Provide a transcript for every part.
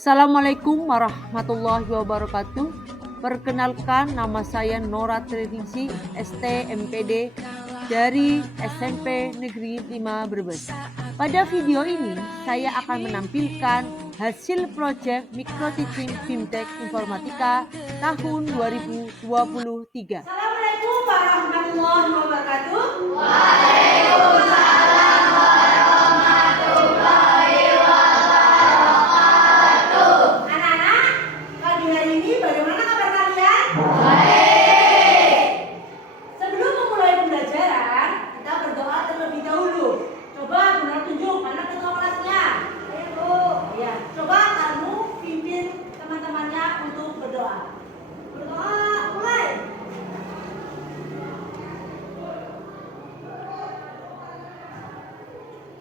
Assalamualaikum warahmatullahi wabarakatuh. Perkenalkan, nama saya Nora Triningsih, ST-MPD dari SMP Negeri 5 Brebes. Pada video ini, saya akan menampilkan hasil proyek Micro Teaching Fintech Informatika tahun 2023. Assalamualaikum warahmatullahi wabarakatuh. Waalaikumsalam warahmatullahi wabarakatuh. Anak-anak, pagi hari ini bagaimana kabar kalian? Baik. Sebelum memulai pembelajaran, kita berdoa terlebih dahulu. Coba Bunda tunjuk mana ketua kelasnya. Ayo Bu. Ya, coba kamu pimpin teman-temannya untuk berdoa. Berdoa, mulai.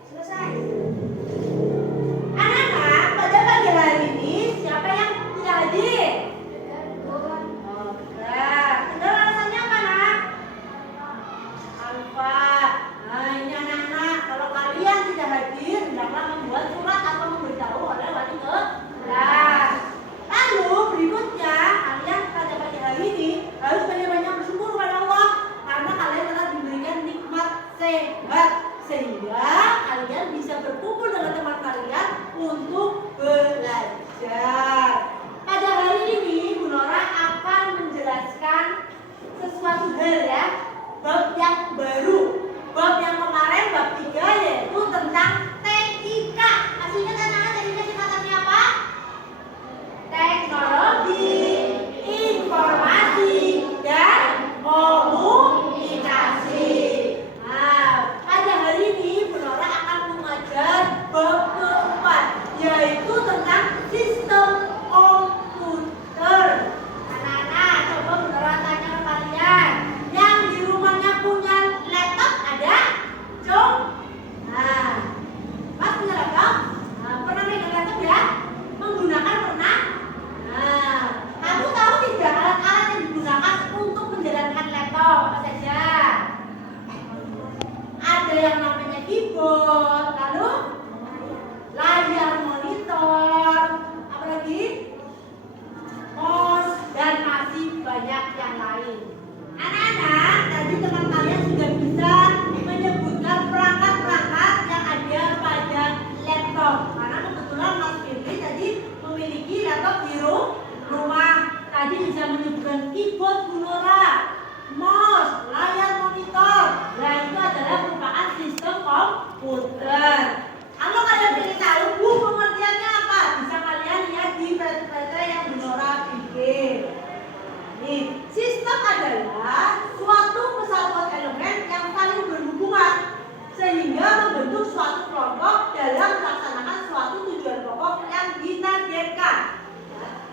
Selesai. Anak-anak, pada pagi hari ini siapa yang tidak hadir? Nah, kendala alasannya apa, Nak? Alfa. Nah, ini anak-anak, kalau kalian tidak hadir, hendaklah membuat surat atau memberitahu oleh wali kelas. Lalu berikutnya, kalian pada pagi hari ini harus banyak-banyak bersyukur kepada Allah karena kalian telah diberikan nikmat sehat sehingga kalian bisa berkumpul dengan teman kalian untuk belajar. Pada hari ini Bu Nora akan menjelaskan sesuatu hal ya, bab yang baru. Bab yang kemarin bab 3 yaitu tentang TIK. Masih ingat anak-anak TIK singkatannya apa? Teknologi, Informasi, dan Komunikasi. Nah, pada hari ini Bu Nora akan mengajar bab keempat yaitu tentang sistem komputer. Anak-anak, coba Bu Nora tanya ke kalian, yang di rumahnya punya laptop ada? Jom. Nah, Mas punya laptop? Nah, pernah megang laptop ya? Menggunakan pernah? Nah, kamu tahu tidak alat-alat yang digunakan untuk menjalankan laptop apa saja? Ada yang namanya keyboard, lalu layar monitor, apa lagi? Mouse, dan masih banyak yang lain. Anak-anak, tadi teman kalian sudah bisa menyebutkan perangkat-perangkat yang ada pada laptop. Karena kebetulan Mas Firly tadi memiliki laptop di rumah. Tadi bisa menyebutkan keyboard Bu Nora, mouse, layar monitor. Nah, itu adalah merupakan sistem komputer. Kalau kalian ingin tahu Bu pengertiannya apa, bisa kalian lihat di PT yang Bu Nora bikin. Nih, sistem adalah suatu kesatuan elemen yang saling berhubungan sehingga membentuk suatu kelompok dalam melaksanakan suatu tujuan pokok yang ditargetkan.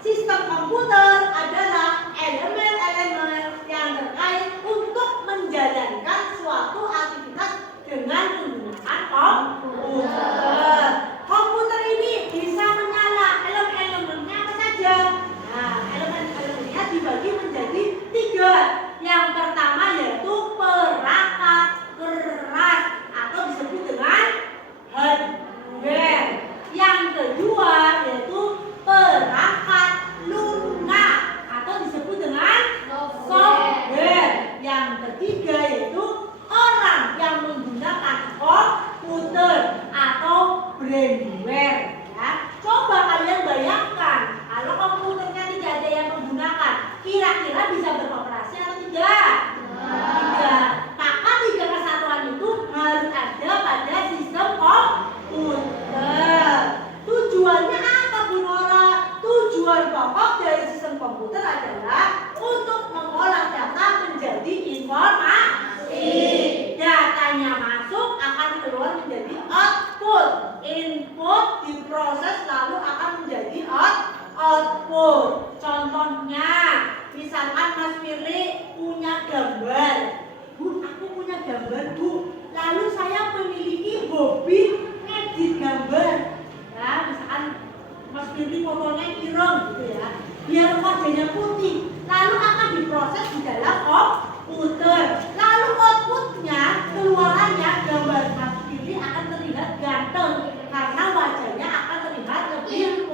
Sistem komputer adalah elemen-elemen yang terkait untuk menjalankan suatu aktivitas dengan menggunakan komputer. Komputer ini bisa menyala, elemen-elemennya apa saja? Nah, elemen-elemennya dibagi menjadi 3. Yang pertama yaitu perangkat keras atau disebut dengan hardware. Yang kedua yaitu perangkat lunak atau disebut dengan software. Yang ketiga yaitu orang yang menggunakan komputer atau brainware. Ya, coba kalian bayangkan kalau komputernya tidak ada yang menggunakan, kira-kira bisa beroperasi atau tidak? Tidak. Maka 3 kesatuan itu harus ada pada sistem komputer. Tujuannya apa Bu Nora? Tujuan pokok dari sistem komputer adalah untuk mengolah data menjadi informasi. Datanya masuk akan keluar menjadi output. Input diproses lalu akan menjadi output. Contohnya, misalkan Mas Firly punya gambar. Bu, aku punya gambar Bu. Lalu saya memiliki hobi ngedit gambar. Ya, misalkan Mas Firly fotonya ireng gitu ya. Biar wajahnya putih. Lalu akan diproses di dalam komputer. Lalu outputnya, keluarannya gambar Mas Firly akan terlihat ganteng karena wajahnya akan terlihat lebih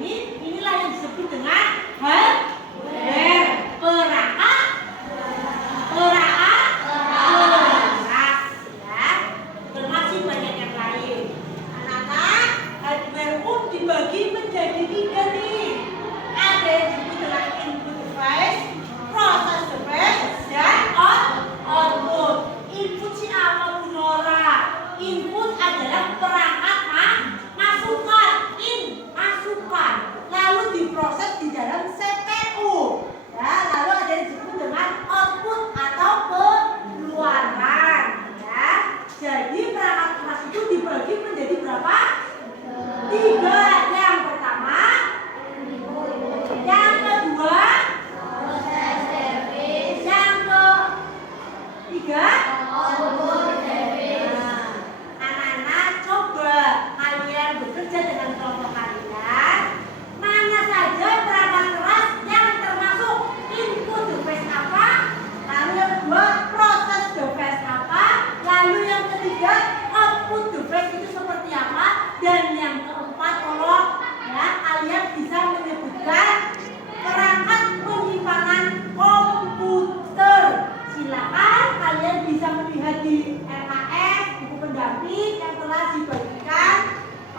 inilah yang disebut dengan hardware. Perangkat, keras, ya. Dan masih banyak yang lain. Anak-anak, hardware pun dibagi menjadi 3 nih. Ada yang disebut dengan input device, process device, dan output. Input si apa, Bu Nora? Input adalah perangkat masukan, masukan, lalu diproses di dalam CPU. Ya, lalu ada yang disebut dengan output atau keluaran. Ya, jadi perangkat keras itu dibagi menjadi berapa? 3. Yang pertama, yang kedua, yang ketiga. Anak-anak, coba kalian bekerja dengan kelompok kalian. Mana saja perangkat keras yang termasuk input device apa, lalu yang kedua proses device apa, lalu yang ketiga output device itu seperti apa, dan yang keempat tolong ya kalian bisa menyebutkan perangkat penyimpanan komputer. Silakan kalian bisa melihat di LKS buku pendamping yang telah dibagikan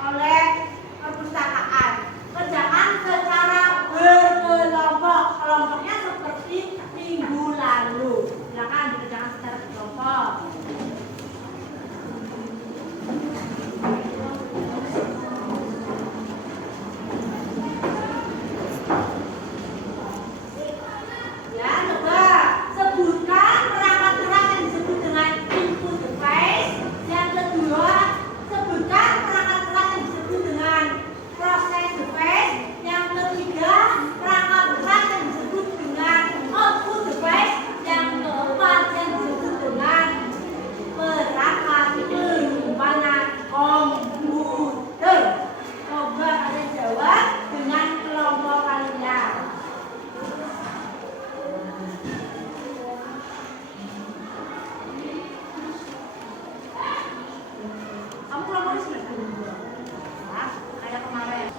oleh perpustakaan. Kerjakan secara berkelompok. Kelompoknya seperti minggu lalu. Silakan dikerjakan secara berkelompok. Ya, coba sebutkan perangkat keras yang disebut dengan input device. Yang kedua, sebutkan perangkat keras yang disebut dengan process device. Yang ketiga, perangkat keras yang disebut dengan output device. Yang keempat, yang disebut dengan perangkat penyimpanan komputer. Coba kalian jawab dengan kelompok kalian. Kamu kelompoknya selesai ya, kayak kemarin.